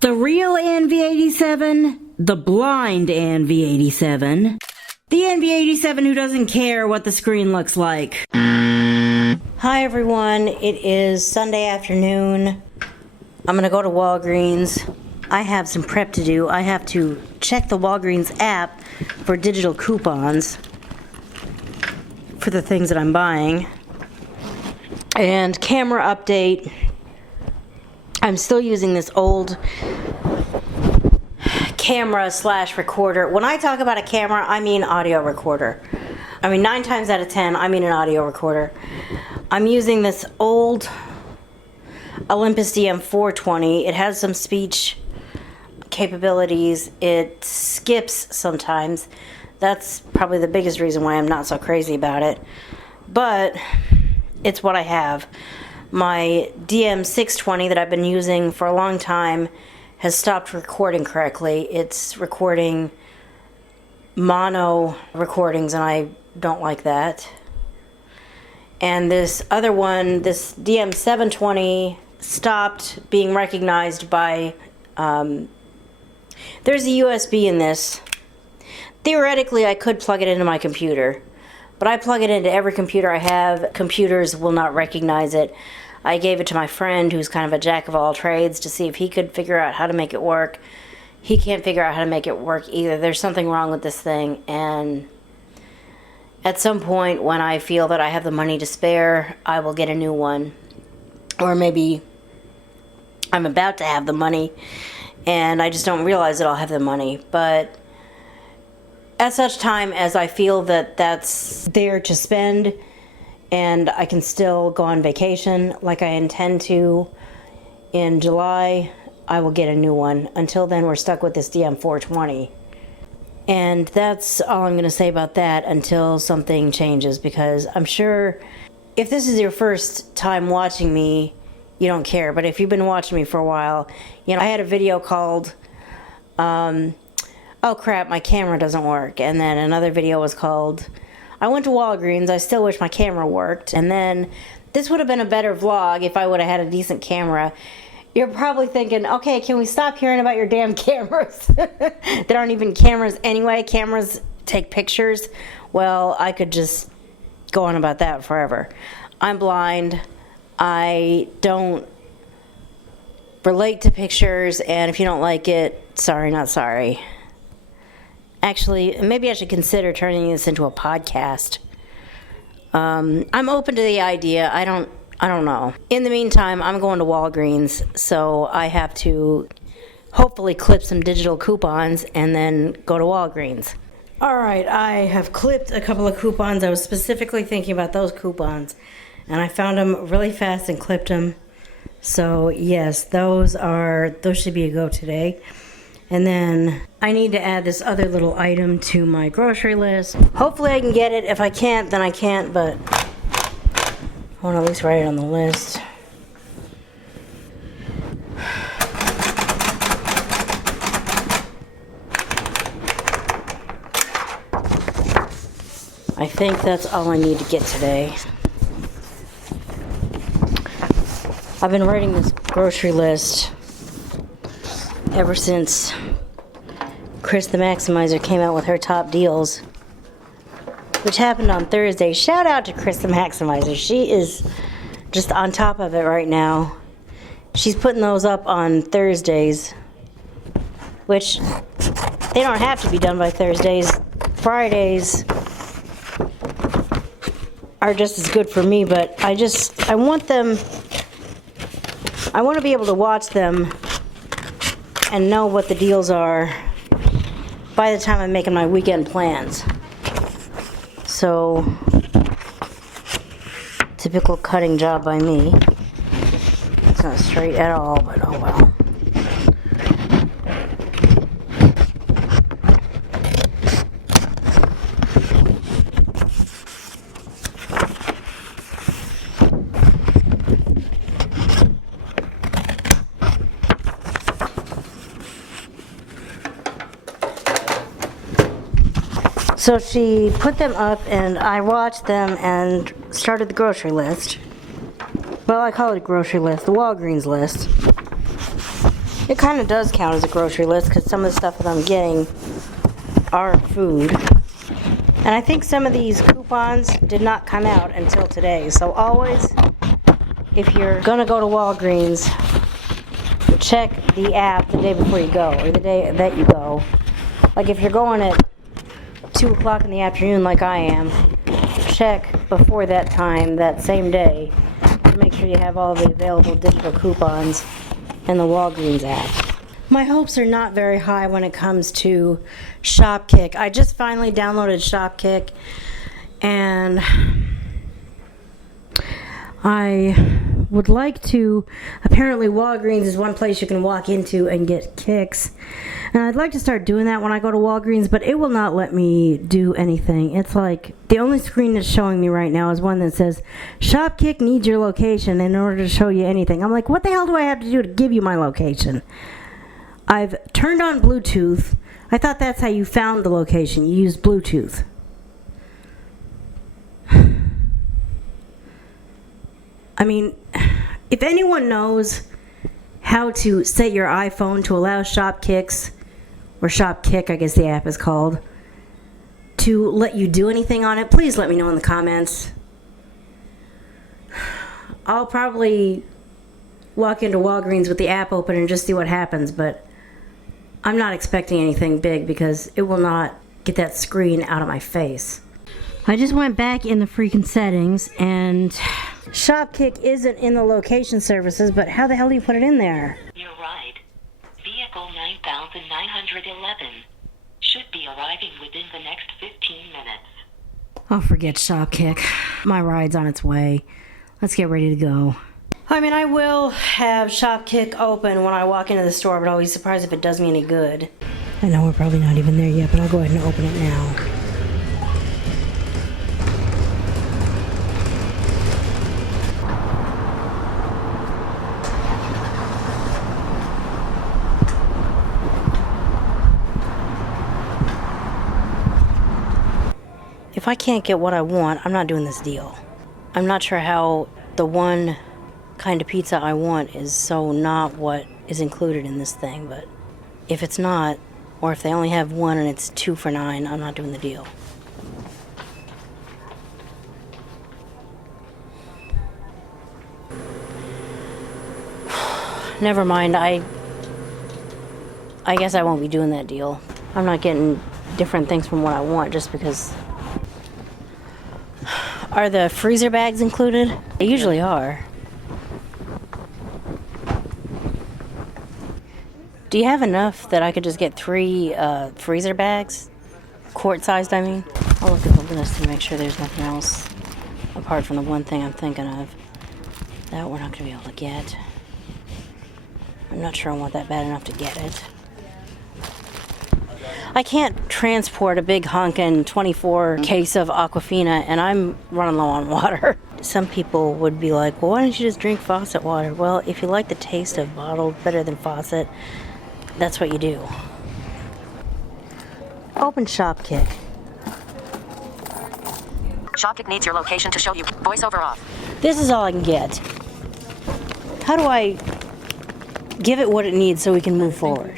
The real NV87, the blind NV87, the NV87 who doesn't care what the screen looks like. Hi everyone, it is Sunday afternoon. I'm gonna go to Walgreens. I have some prep to do. I have to check the Walgreens app for digital coupons for the things that I'm buying. And camera update. I'm still using this old camera / recorder. When I talk about a camera, I mean audio recorder. I mean 9 times out of 10, I mean an audio recorder. I'm using this old Olympus DM420. It has some speech capabilities. It skips sometimes. That's probably the biggest reason why I'm not so crazy about it. But it's what I have. My DM620 that I've been using for a long time has stopped recording correctly. It's recording mono recordings, and I don't like that. And this other one, this DM720, stopped being recognized by, there's a USB in this. Theoretically, I could plug it into my computer, but I plug it into every computer I have. Computers will not recognize it. I gave it to my friend who's kind of a jack of all trades to see if he could figure out how to make it work. He can't figure out how to make it work either. There's something wrong with this thing, and at some point when I feel that I have the money to spare, I will get a new one. Or maybe I'm about to have the money and I just don't realize that I'll have the money. But at such time as I feel that that's there to spend and I can still go on vacation like I intend to in July, I will get a new one. Until then, we're stuck with this DM420. And that's all I'm going to say about that until something changes, because I'm sure if this is your first time watching me, you don't care. But if you've been watching me for a while, you know, I had a video called, oh crap, my camera doesn't work. And then another video was called, I went to Walgreens, I still wish my camera worked. And then this would have been a better vlog if I would have had a decent camera. You're probably thinking, okay, can we stop hearing about your damn cameras that aren't even cameras anyway? Cameras take pictures. Well, I could just go on about that forever. I'm blind. I don't relate to pictures, and if you don't like it, sorry, not sorry. Actually, maybe I should consider turning this into a podcast. I'm open to the idea. I don't know. In the meantime, I'm going to Walgreens, so I have to hopefully clip some digital coupons and then go to Walgreens. All right, I have clipped a couple of coupons. I was specifically thinking about those coupons, and I found them really fast and clipped them. So yes, those should be a go today. And then I need to add this other little item to my grocery list. Hopefully I can get it. If I can't, then I can't, but I want to at least write it on the list. I think that's all I need to get today. I've been writing this grocery list ever since Chris the Maximizer came out with her top deals, which happened on Thursday. Shout out to Chris the Maximizer. She is just on top of it right now. She's putting those up on Thursdays, which they don't have to be done by Thursdays. Fridays are just as good for me, but I want to be able to watch them and know what the deals are by the time I'm making my weekend plans. So, typical cutting job by me. It's not straight at all, but oh well. So she put them up and I watched them and started the grocery list. Well, I call it a grocery list, the Walgreens list. It kind of does count as a grocery list because some of the stuff that I'm getting are food. And I think some of these coupons did not come out until today. So always, if you're gonna go to Walgreens, check the app the day before you go, or the day that you go. Like if you're going at 2 o'clock in the afternoon like I am, check before that time, that same day, to make sure you have all the available digital coupons in the Walgreens app. My hopes are not very high when it comes to Shopkick. I just finally downloaded Shopkick, and I would like to, apparently Walgreens is one place you can walk into and get kicks, and I'd like to start doing that when I go to Walgreens, but it will not let me do anything. It's like the only screen that's showing me right now is one that says Shopkick needs your location in order to show you anything. I'm like, what the hell do I have to do to give you my location? I've turned on Bluetooth. I thought that's how you found the location. You use Bluetooth. I mean, if anyone knows how to set your iPhone to allow Shopkicks, or Shopkick, I guess the app is called, to let you do anything on it, please let me know in the comments. I'll probably walk into Walgreens with the app open and just see what happens, but I'm not expecting anything big because it will not get that screen out of my face. I just went back in the freaking settings, and Shopkick isn't in the location services, but how the hell do you put it in there? You're right. Vehicle 9911 should be arriving within the next 15 minutes. Oh, forget Shopkick. My ride's on its way. Let's get ready to go. I mean, I will have Shopkick open when I walk into the store, but I'll be surprised if it does me any good. I know we're probably not even there yet, but I'll go ahead and open it now. If I can't get what I want, I'm not doing this deal. I'm not sure how the one kind of pizza I want is so not what is included in this thing, but if it's not, or if they only have one and it's 2 for $9, I'm not doing the deal. Never mind, I guess I won't be doing that deal. I'm not getting different things from what I want just because. Are the freezer bags included? They usually are. Do you have enough that I could just get 3 freezer bags? Quart-sized, I mean. I'll look at the list and make sure there's nothing else apart from the one thing I'm thinking of that we're not going to be able to get. I'm not sure I want that bad enough to get it. I can't transport a big honkin' 24 case of Aquafina, and I'm running low on water. Some people would be like, well, why don't you just drink faucet water? Well, if you like the taste of bottled better than faucet, that's what you do. Open Shopkick. Shopkick needs your location to show you. Voiceover off. This is all I can get. How do I give it what it needs so we can move forward?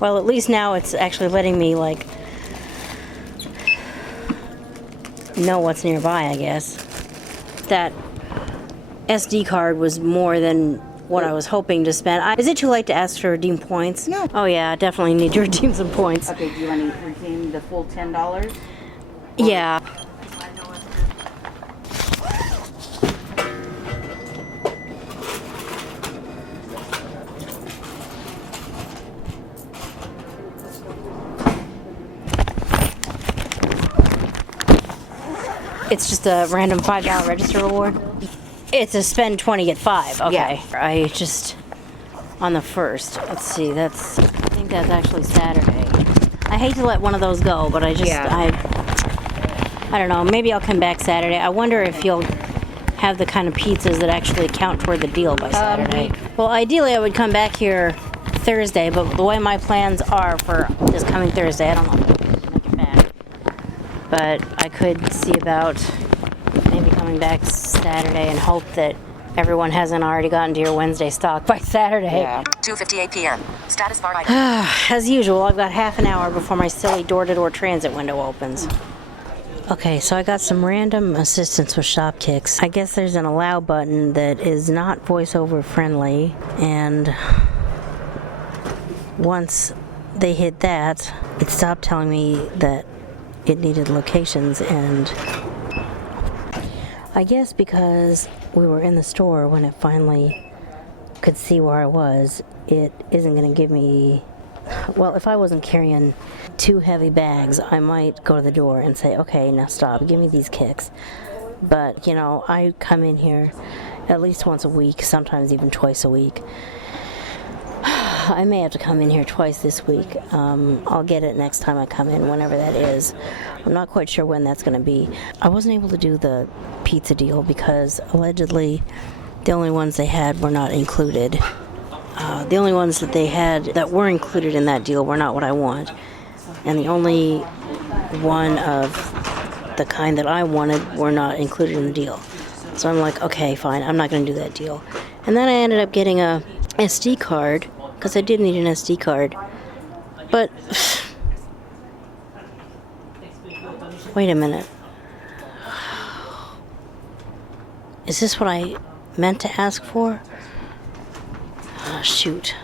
Well, at least now it's actually letting me, like, know what's nearby, I guess. That SD card was more than what I was hoping to spend. Is it too late to ask to redeem points? No. Oh, yeah, I definitely need to redeem some points. Okay, do you want to redeem the full $10? Yeah. It's just a random $5 register reward. It's a spend 20 get 5. Okay. Yeah. I just on the 1st. Let's see. I think that's actually Saturday. I hate to let one of those go, but I don't know. Maybe I'll come back Saturday. I wonder if you'll have the kind of pizzas that actually count toward the deal by Saturday. Well, ideally I would come back here Thursday, but the way my plans are for this coming Thursday, I don't know if I can make it back. But I could see about maybe coming coming back Saturday and hope that everyone hasn't already gotten to your Wednesday stock by Saturday. Yeah. 2:58 p.m. Status bar item. As usual, I've got half an hour before my silly door-to-door transit window opens. Okay, so I got some random assistance with shop kicks. I guess there's an allow button that is not voiceover friendly, and once they hit that, it stopped telling me that it needed locations, and I guess because we were in the store when it finally could see where I was, it isn't going to give me... Well, if I wasn't carrying 2 heavy bags, I might go to the door and say, okay, now stop, give me these kicks. But, you know, I come in here at least once a week, sometimes even twice a week. I may have to come in here twice this week. I'll get it next time I come in, whenever that is. I'm not quite sure when that's going to be. I wasn't able to do the pizza deal because allegedly the only ones they had were not included. The only ones that they had that were included in that deal were not what I want. And the only one of the kind that I wanted were not included in the deal. So I'm like, okay, fine, I'm not going to do that deal. And then I ended up getting a SD card, because I did need an SD card. But, wait a minute. Is this what I meant to ask for? Oh, shoot.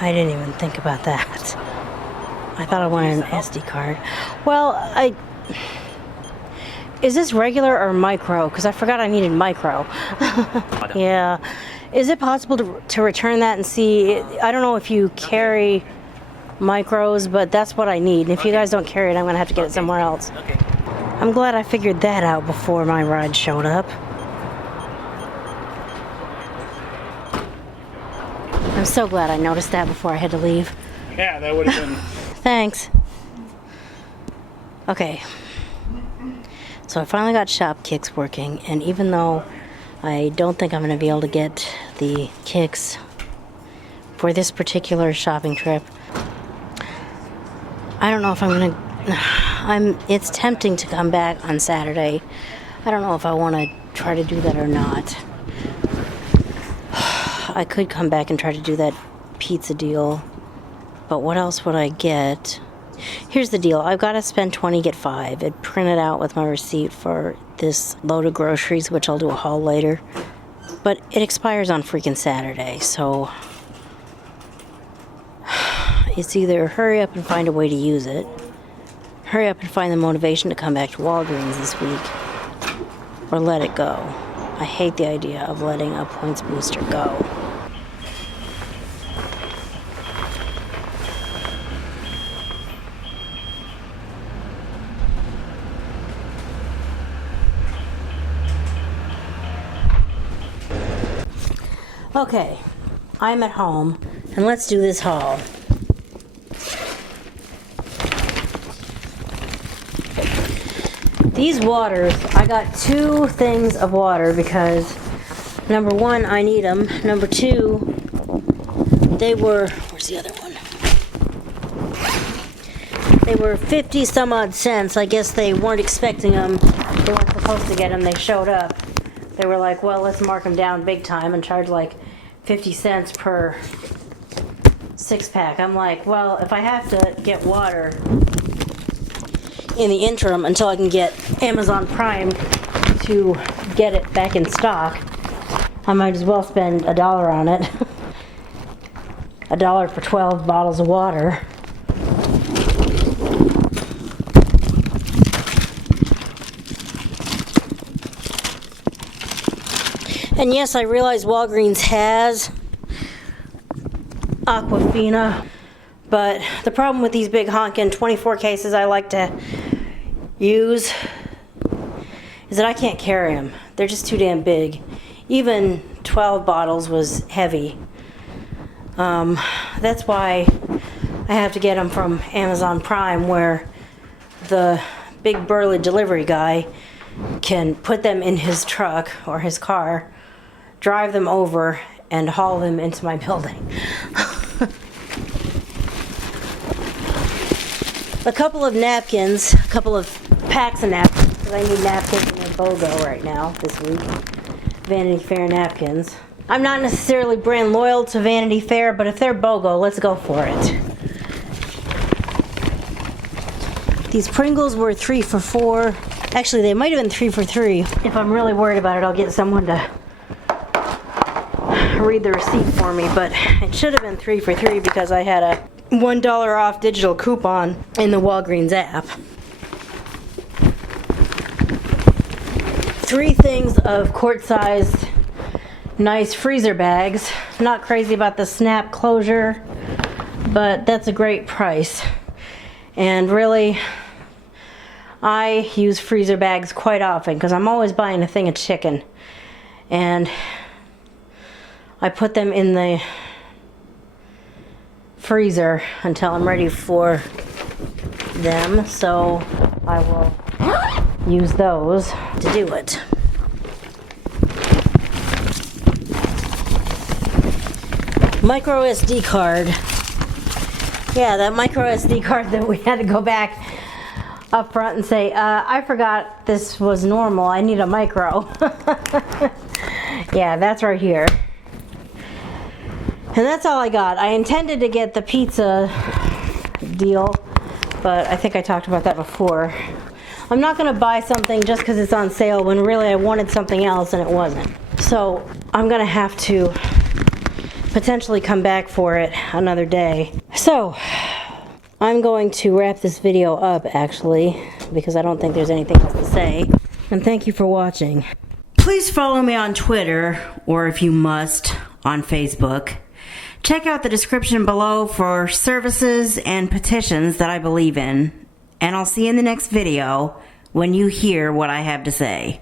I didn't even think about that. I thought I wanted an SD card. Well, is this regular or micro? Because I forgot I needed micro. Yeah. Is it possible to return that and see? I don't know if you carry micros, but that's what I need. And if you guys don't carry it, I'm going to have to get it somewhere else. I'm glad I figured that out before my ride showed up. I'm so glad I noticed that before I had to leave. Yeah, that would have been... Thanks. Okay. So I finally got shop kicks working, and even though I don't think I'm going to be able to get the kicks for this particular shopping trip, I don't know if I'm going to... It's tempting to come back on Saturday. I don't know if I want to try to do that or not. I could come back and try to do that pizza deal, but what else would I get? Here's the deal. I've got to spend 20, get 5. It printed out with my receipt for this load of groceries, which I'll do a haul later. But it expires on freaking Saturday, so it's either hurry up and find a way to use it, hurry up and find the motivation to come back to Walgreens this week, or let it go. I hate the idea of letting a points booster go. Okay, I'm at home, and let's do this haul. These waters, I got 2 things of water because, number 1, I need them. Number 2, they were, where's the other one? They were 50 some odd cents. I guess they weren't expecting them. They weren't supposed to get them. They showed up. They were like, well, let's mark them down big time and charge like 50 cents per 6-pack. I'm like, well, if I have to get water in the interim until I can get Amazon Prime to get it back in stock, I might as well spend $1 on it. $1 for 12 bottles of water. And yes, I realize Walgreens has Aquafina, but the problem with these big honkin' 24 cases I like to use is that I can't carry them. They're just too damn big. Even 12 bottles was heavy. That's why I have to get them from Amazon Prime, where the big burly delivery guy can put them in his truck or his car, drive them over, and haul them into my building. a couple of napkins, a couple of packs of napkins, because I need napkins in their BOGO right now this week. Vanity Fair napkins. I'm not necessarily brand loyal to Vanity Fair, but if they're BOGO, let's go for it. These Pringles were 3 for $4. Actually, they might have been 3 for $3. If I'm really worried about it, I'll get someone to read the receipt for me, but it should have been 3 for $3 because I had a $1 off digital coupon in the Walgreens app. 3 things of quart-sized nice freezer bags. Not crazy about the snap closure, but that's a great price. And really, I use freezer bags quite often because I'm always buying a thing of chicken. And I put them in the freezer until I'm ready for them, so I will use those to do it. Micro SD card. Yeah, that micro SD card that we had to go back up front and say, I forgot this was normal, I need a micro. Yeah, that's right here. And that's all I got. I intended to get the pizza deal, but I think I talked about that before. I'm not going to buy something just because it's on sale when really I wanted something else and it wasn't. So I'm going to have to potentially come back for it another day. So I'm going to wrap this video up actually, because I don't think there's anything else to say. And thank you for watching. Please follow me on Twitter, or if you must, on Facebook. Check out the description below for services and petitions that I believe in. And I'll see you in the next video when you hear what I have to say.